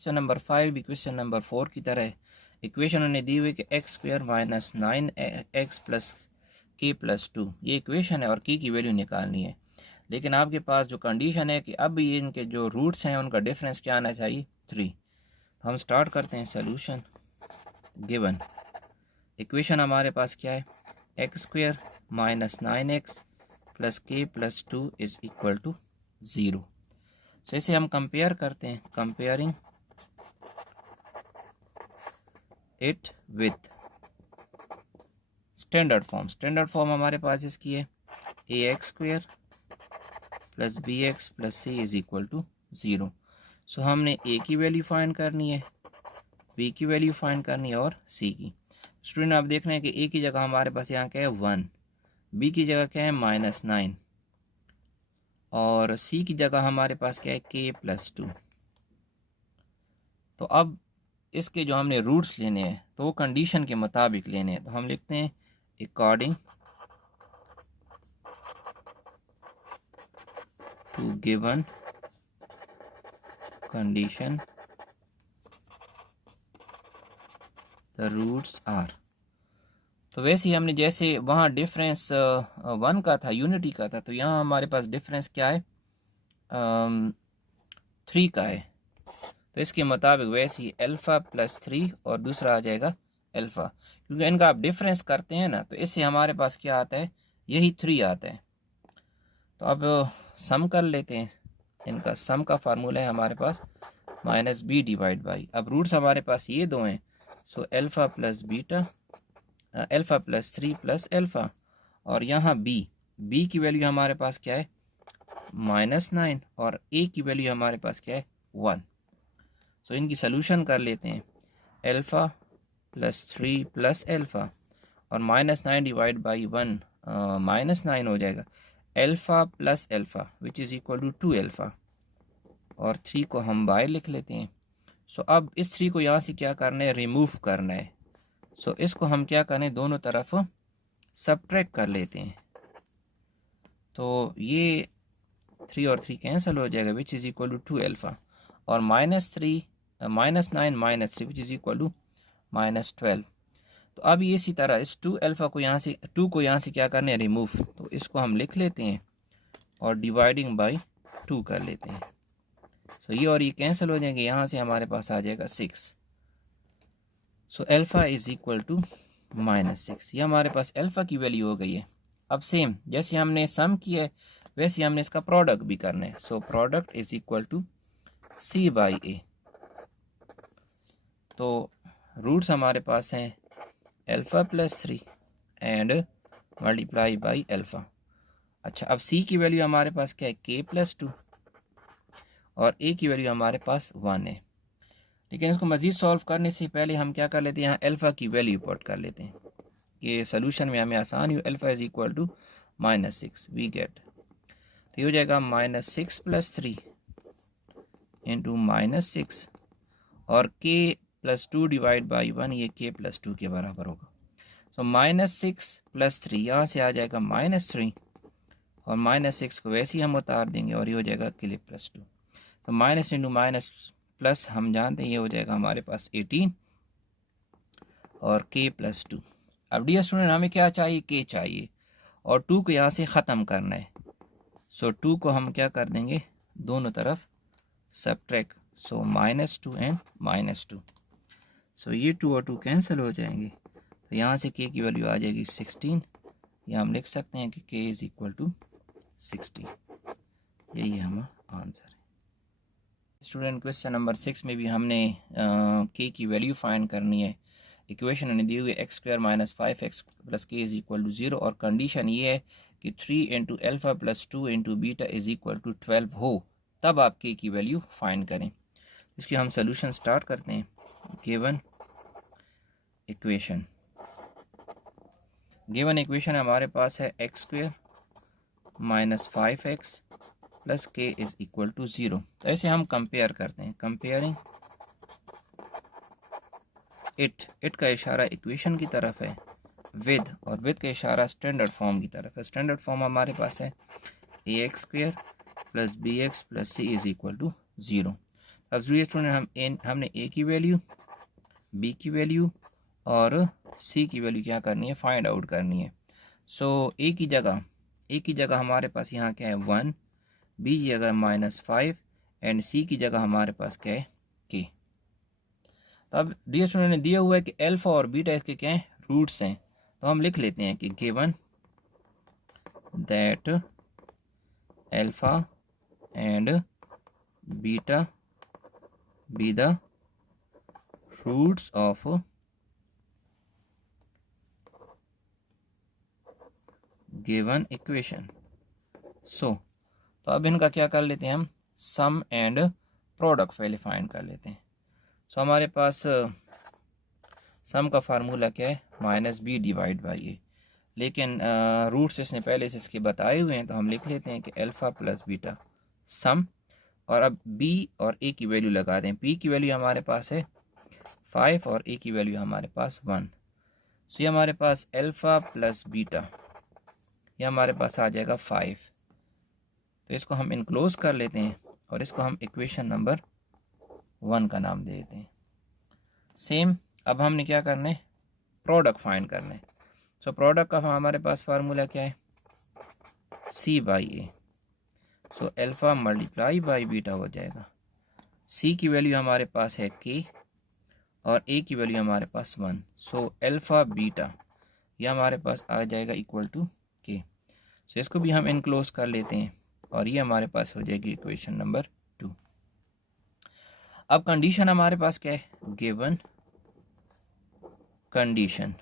Question number 5 भी question number 4 की तरह इक्वेशन उन्हें दी हुई कि x square minus 9x plus K plus 2 ये इक्वेशन है और की वैल्यू निकालनी है। लेकिन आपके पास जो कंडीशन है कि अब ये इनके जो रूट्स हैं उनका डिफरेंस क्या आना चाहिए 3। तो हम स्टार्ट करते हैं सोल्यूशन। गिवन इक्वेशन हमारे पास क्या है, X square minus 9x plus K plus 2 is equal to 0। So इसे हम कंपेयर करते हैं, comparing it with standard form. Standard form हमारे पास इसकी है A X square plus B X plus C is equal to 0। So हमने A की वैल्यू फाइंड करनी है, बी की वैल्यू फाइंड करनी है और सी की। स्टूडेंट आप देख रहे हैं कि ए की जगह हमारे पास यहाँ क्या है 1, बी की जगह क्या है -9 और सी की जगह हमारे पास क्या है के प्लस 2। तो अब इसके जो हमने रूट्स लेने हैं तो वो कंडीशन के मुताबिक लेने हैं। तो हम लिखते हैं according to given condition the roots are. तो वैसे ही हमने जैसे वहाँ डिफरेंस 1 का था, यूनिटी का था, तो यहाँ हमारे पास डिफरेंस क्या है 3 का है। तो इसके मुताबिक वैसे ही अल्फ़ा प्लस 3 और दूसरा आ जाएगा अल्फ़ा, क्योंकि इनका आप डिफरेंस करते हैं ना तो इससे हमारे पास क्या आता है, यही 3 आता है। तो अब सम कर लेते हैं, इनका सम का फार्मूला है हमारे पास माइनस बी डिवाइड बाई, अब रूट्स हमारे पास ये दो हैं। सो alpha plus beta, alpha plus 3 plus alpha, और यहाँ बी की वैल्यू हमारे पास क्या है -9 और ए की वैल्यू हमारे पास क्या है 1। सो इनकी सोल्यूशन कर लेते हैं, अल्फ़ा प्लस 3 प्लस अल्फ़ा और -9 डिवाइड बाई 1 -9 हो जाएगा, alpha plus alpha which is equal to 2 alpha, और 3 को हम बाय लिख लेते हैं। सो अब इस 3 को यहाँ से क्या करना है, रिमूव करना है। सो इसको हम क्या करें, दोनों तरफ सब्ट्रैक्ट कर लेते हैं। तो ये 3 और 3 कैंसिल हो जाएगा which is equal to 2 alpha, और -9 -3 विच इज़ इक्वल टू -12। तो अब ये इसी तरह इस 2 अल्फ़ा को यहाँ से 2 को यहाँ से क्या करना है, रिमूव। तो इसको हम लिख लेते हैं और डिवाइडिंग बाई 2 कर लेते हैं। सो ये और ये कैंसिल हो जाएंगे, यहाँ से हमारे पास आ जाएगा 6। So alpha is equal to -6। ये हमारे पास अल्फ़ा की वैल्यू हो गई है। अब सेम जैसे हमने सम किया है वैसे हमने इसका प्रोडक्ट भी करना है। So product is equal to C by A. तो रूट्स हमारे पास हैं alpha plus 3 and multiply by alpha. अच्छा, अब सी की वैल्यू हमारे पास क्या है के प्लस 2 और ए की वैल्यू हमारे पास 1 है। लेकिन इसको मज़ीद सॉल्व करने से पहले हम क्या कर लेते हैं, यहाँ अल्फ़ा की वैल्यू पुट कर लेते हैं कि सोल्यूशन में हमें आसान ही। Alpha is equal to -6 we get, तो ये हो जाएगा -6 प्लस 3 इंटू -6 और के प्लस 2 डिवाइड बाई 1, ये के प्लस 2 के बराबर होगा। सो -6 प्लस 3 यहाँ से आ जाएगा -3 और -6 को वैसे ही हम उतार देंगे और ये हो जाएगा के प्लस 2। तो माइनस इंटू माइनस प्लस हम जानते हैं ये हो जाएगा हमारे पास 18 और के प्लस 2। अब डियर स्टूडेंट हमें क्या चाहिए, के चाहिए और 2 को यहाँ से ख़त्म करना है। सो 2 को हम क्या कर देंगे, दोनों तरफ सब्ट्रैक्ट। So -2 and -2। सो ये 2 और 2 कैंसिल हो जाएंगे, तो यहाँ से के की वैल्यू आ जाएगी 16। या हम लिख सकते हैं कि के इज़ इक्वल टू 16। यही हमारा आंसर है। स्टूडेंट क्वेश्चन नंबर 6 में भी हमने के की वैल्यू फाइंड करनी है। इक्वेशन ने दी हुई x square minus 5x plus k is equal to 0 और कंडीशन ये है कि 3 into alpha plus 2 into beta is equal to 12 हो, तब आप के की वैल्यू फाइंड करें। इसकी हम सोल्यूशन स्टार्ट करते हैं। गिवन इक्वेशन हमारे पास है X square minus 5x plus k is equal to 0। तो ऐसे हम कंपेयर करते हैं, कंपेयरिंग इट का इशारा इक्वेशन की तरफ है, विद का इशारा स्टैंडर्ड फॉर्म की तरफ है। स्टैंडर्ड फॉर्म हमारे पास है A X square plus B X plus C is equal to 0। अब डियर स्टूडेंट हमने ए की वैल्यू, बी की वैल्यू और सी की वैल्यू क्या करनी है, फाइंड आउट करनी है। सो ए की जगह हमारे पास यहाँ क्या है 1, बी की जगह -5 एंड सी की जगह हमारे पास क्या है के। तो अब डियर स्टूडेंट ने दिया हुआ है कि अल्फा और बीटा इसके क्या हैं, रूट्स हैं। तो हम लिख लेते हैं कि given that alpha and beta be the roots of given equation. So तो अब इनका क्या कर लेते हैं हम, सम एंड प्रोडक्ट पहले फाइंड कर लेते हैं। सो हमारे पास सम का फार्मूला क्या है, -b डिवाइड बाई ए, लेकिन रूट्स इसने पहले से इसके बताए हुए हैं, तो हम लिख लेते हैं कि अल्फ़ा प्लस बीटा सम, और अब b और a की वैल्यू लगा दें। p की वैल्यू हमारे पास है 5 और a की वैल्यू हमारे पास 1। सो ये हमारे पास अल्फ़ा प्लस बीटा ये हमारे पास आ जाएगा 5। तो इसको हम इनक्लोज कर लेते हैं और इसको हम इक्वेशन नंबर 1 का नाम दे देते हैं। सेम अब हमने क्या करना है, प्रोडक्ट फाइंड करना है। सो प्रोडक्ट का हमारे पास फार्मूला क्या है, c by A. So alpha multiply by beta हो जाएगा। c की वैल्यू हमारे पास है k और a की वैल्यू हमारे पास 1। सो अल्फ़ा बीटा यह हमारे पास आ जाएगा इक्वल टू k। सो इसको भी हम इनक्लोज कर लेते हैं और ये हमारे पास हो जाएगी इक्वेशन नंबर 2। अब कंडीशन हमारे पास क्या है, गिवन कंडीशन।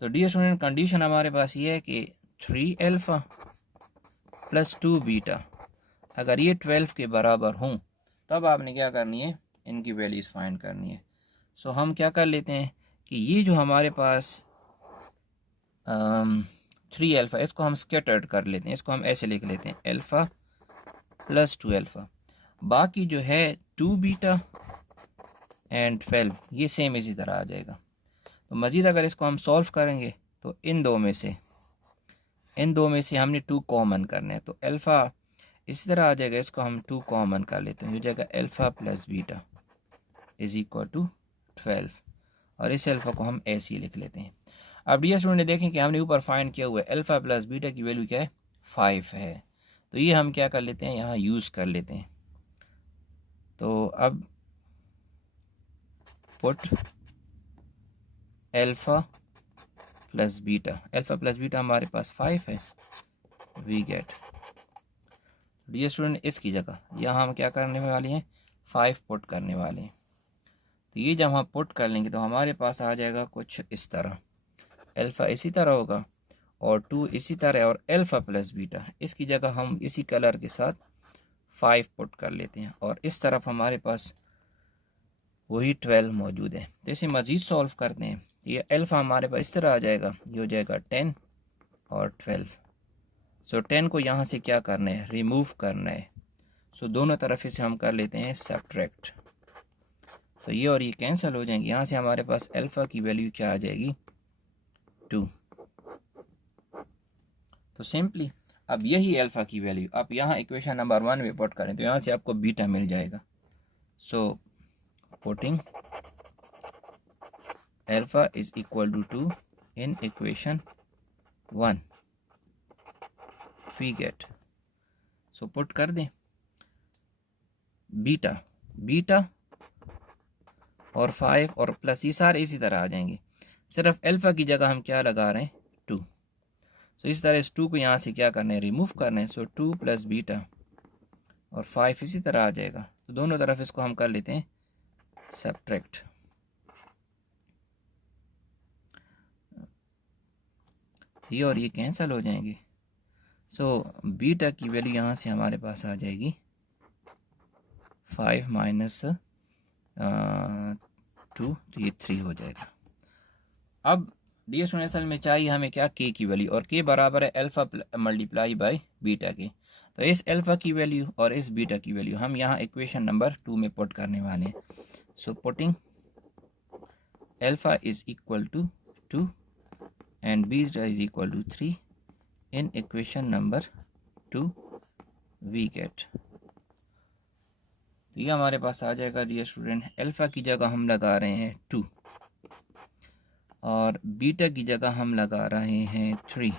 तो डियर स्टूडेंट कंडीशन हमारे पास ये है कि 3 अल्फ़ा प्लस 2 बीटा अगर ये 12 के बराबर हों तब आपने क्या करनी है, इनकी वैल्यूज़ फाइंड करनी है। सो हम क्या कर लेते हैं कि ये जो हमारे पास 3 अल्फ़ा इसको हम स्केटर्ड कर लेते हैं, इसको हम ऐसे लिख लेते हैं अल्फ़ा प्लस 2 अल्फ़ा। बाकी जो है 2 बीटा एंड 12 ये सेम इसी तरह आ जाएगा। तो मज़ीद अगर इसको हम सॉल्व करेंगे तो इन दो में से हमने 2 कॉमन करने हैं। तो अल्फ़ा इसी तरह आ जाएगा, इसको हम 2 कॉमन कर लेते हैं, हो जाएगा alpha plus beta is equal to 12 और इस अल्फ़ा को हम ऐसे ही लिख लेते हैं। अब डियर स्टूडेंट देखें कि हमने ऊपर फाइंड किया हुआ है अल्फ़ा प्लस बीटा की वैल्यू क्या है, 5 है। तो ये हम क्या कर लेते हैं, यहाँ यूज़ कर लेते हैं। तो अब पुट अल्फ़ा प्लस बीटा हमारे पास 5 है, वी गेट डियर स्टूडेंट इसकी जगह यहाँ हम क्या करने वाले हैं, 5 पुट करने वाले हैं। तो ये जब हम पुट कर लेंगे तो हमारे पास आ जाएगा कुछ इस तरह, अल्फ़ा इसी तरह होगा और 2 इसी तरह और अल्फ़ा प्लस बीटा इसकी जगह हम इसी कलर के साथ 5 पुट कर लेते हैं और इस तरफ हमारे पास वही 12 मौजूद है। तो इसे मज़ीद सॉल्व करते हैं, ये अल्फ़ा हमारे पास इस तरह आ जाएगा, ये हो जाएगा 10 और 12। सो 10 को यहाँ से क्या करना है, रिमूव करना है। सो दोनों तरफ से हम कर लेते हैं सब्ट्रैक्ट। सो ये और ये कैंसिल हो जाएंगे, यहाँ से हमारे पास अल्फ़ा की वैल्यू क्या आ जाएगी, 2। तो सिंपली अब यही अल्फ़ा की वैल्यू आप यहाँ इक्वेशन नंबर 1 में पुट करें तो यहाँ से आपको बीटा मिल जाएगा। So putting alpha is equal to 2 in equation 1 we get. So put कर दें बीटा और 5 और प्लस ये सारे इसी तरह आ जाएंगे, सिर्फ अल्फ़ा की जगह हम क्या लगा रहे हैं, 2। सो इस तरह इस 2 को यहाँ से क्या करना है, रिमूव करना है। सो 2 प्लस बीटा और 5 इसी तरह आ जाएगा। तो दोनों तरफ इसको हम कर लेते हैं सब्ट्रैक्ट। ये और ये कैंसिल हो जाएंगे। सो बीटा की वैल्यू यहाँ से हमारे पास आ जाएगी 5 माइनस 2, तो ये 3 हो जाएगा। अब डियर स्टूडेंट असल में चाहिए हमें क्या, के की वैल्यू, और के बराबर है अल्फ़ा मल्टीप्लाई बाई बीटा के। तो इस अल्फ़ा की वैल्यू और इस बीटा की वैल्यू हम यहाँ इक्वेशन नंबर 2 में पुट करने वाले हैं। So putting alpha is equal to 2 and beta is equal to 3 in equation number 2 we get. तो ये हमारे पास आ जाएगा डियर स्टूडेंट, अल्फ़ा की जगह हम लगा रहे हैं 2 और बीटा की जगह हम लगा रहे हैं 3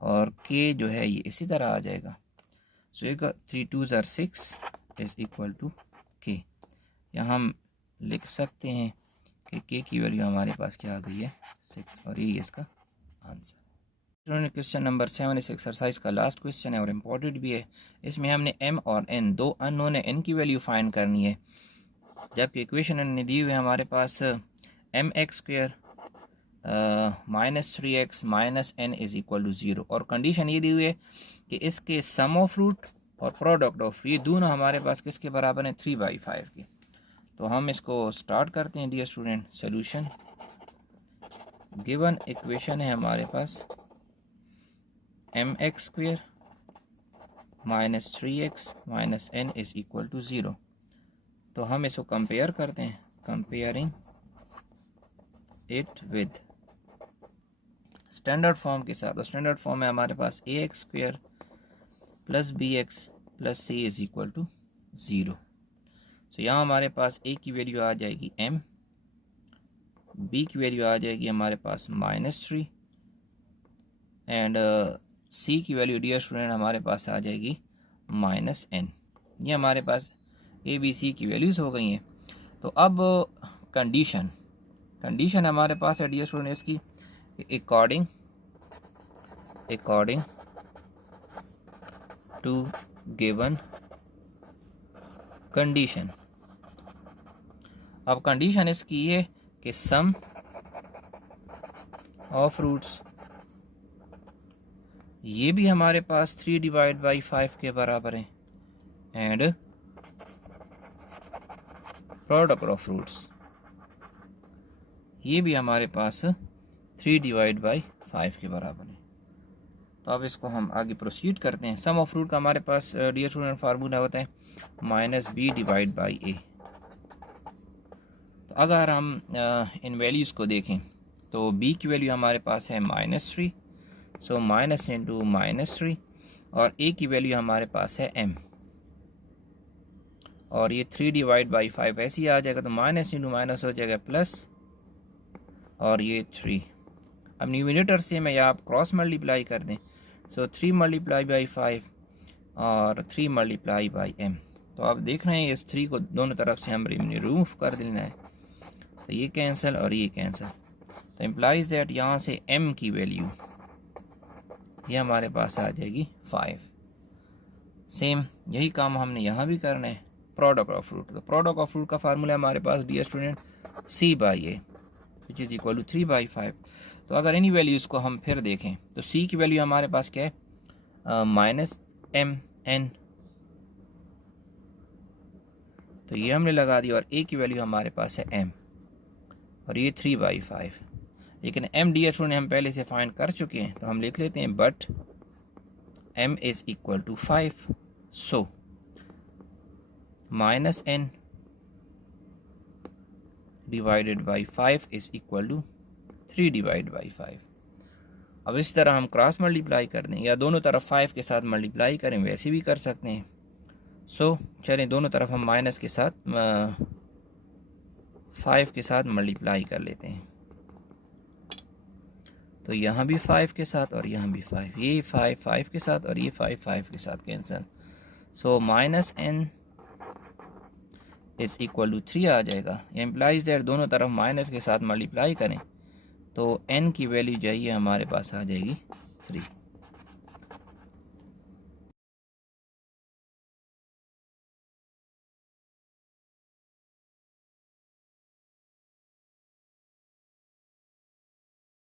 और के जो है ये इसी तरह आ जाएगा। सो एक 3 2s are 6 is equal to के। यहाँ हम लिख सकते हैं कि के की वैल्यू हमारे पास क्या आ गई है 6 और यही इसका आंसर। क्वेश्चन नंबर 7 इस एक्सरसाइज का लास्ट क्वेश्चन है और इम्पोर्टेंट भी है। इसमें हमने m और n दो अननोन है, n की वैल्यू फाइंड करनी है, जबकि इक्वेशन ने दी हुई है हमारे पास mx² -3x -n is equal to 0 और कंडीशन ये दी हुई है कि इसके सम ऑफ रूट और प्रोडक्ट ऑफ ये दोनों हमारे पास किसके बराबर हैं 3/5 के। तो हम इसको स्टार्ट करते हैं dear student. Solution given equation है हमारे पास mx² -3x -n is equal to 0। तो हम इसको कंपेयर करते हैं, comparing it with standard form के साथ। और स्टैंडर्ड फॉर्म है हमारे पास ax² + bx + c is equal to 0। तो यहाँ हमारे पास a की वैल्यू आ जाएगी m, b की वैल्यू आ जाएगी हमारे पास -3 एंड c की वैल्यू डियर स्टूडेंट हमारे पास आ जाएगी -n। ये हमारे पास a b c की वैल्यूज़ हो गई हैं। तो अब कंडीशन हमारे पास है डियर स्टूडेंट इसकी अकॉर्डिंग टू गिवन कंडीशन। अब कंडीशन इसकी ये कि सम ऑफ रूट्स ये भी हमारे पास 3/5 के बराबर है एंड प्रोडक्ट ऑफ रूट्स ये भी हमारे पास 3/5 के बराबर है। तो अब इसको हम आगे प्रोसीड करते हैं। सम ऑफ रूट का हमारे पास डियर स्टूडेंट फार्मूला होता है -b/a। तो अगर हम इन वैल्यूज़ को देखें तो b की वैल्यू हमारे पास है -3, सो माइनस इंटू -3 और a की वैल्यू हमारे पास है m और ये 3/5 ऐसे ही आ जाएगा। तो माइनस इंटू माइनस हो जाएगा प्लस और ये 3। अब न्यूमिनेटर से मैं या आप क्रॉस मल्टीप्लाई कर दें, सो 3 × 5 और 3 × m। तो आप देख रहे हैं इस 3 को दोनों तरफ से हम रिमूव कर देना है, तो ये कैंसिल और ये कैंसिल। तो इम्प्लाइज दैट यहाँ से m की वैल्यू ये हमारे पास आ जाएगी 5। सेम यही काम हमने यहाँ भी करना है, प्रोडक्ट ऑफ रूट। तो प्रोडक्ट ऑफ रूट का फार्मूला हमारे पास dear student c/a which is equal to 3/5। तो अगर इन्हीं वैल्यूज़ को हम फिर देखें तो c की वैल्यू हमारे पास क्या है -mn, तो ये हमने लगा दी और a की वैल्यू हमारे पास है m और ये 3/5। लेकिन m डियर स्टूडेंट हम पहले से फाइंड कर चुके हैं, तो हम लिख लेते हैं but m is equal to 5, so -n divided by 5 is equal to 3/5। अब इस तरह हम क्रॉस मल्टीप्लाई कर दें या दोनों तरफ 5 के साथ मल्टीप्लाई करें, वैसे भी कर सकते हैं। सो चलें दोनों तरफ हम माइनस के साथ 5 के साथ मल्टीप्लाई कर लेते हैं। तो यहाँ भी 5 के साथ और यहाँ भी 5, ये 5 के साथ और ये 5 के साथ cancel. So -n is equal to 3 आ जाएगा। एम्प्लाइज दैट दोनों तरफ माइनस के साथ मल्टीप्लाई करें तो n की वैल्यू जो है हमारे पास आ जाएगी 3।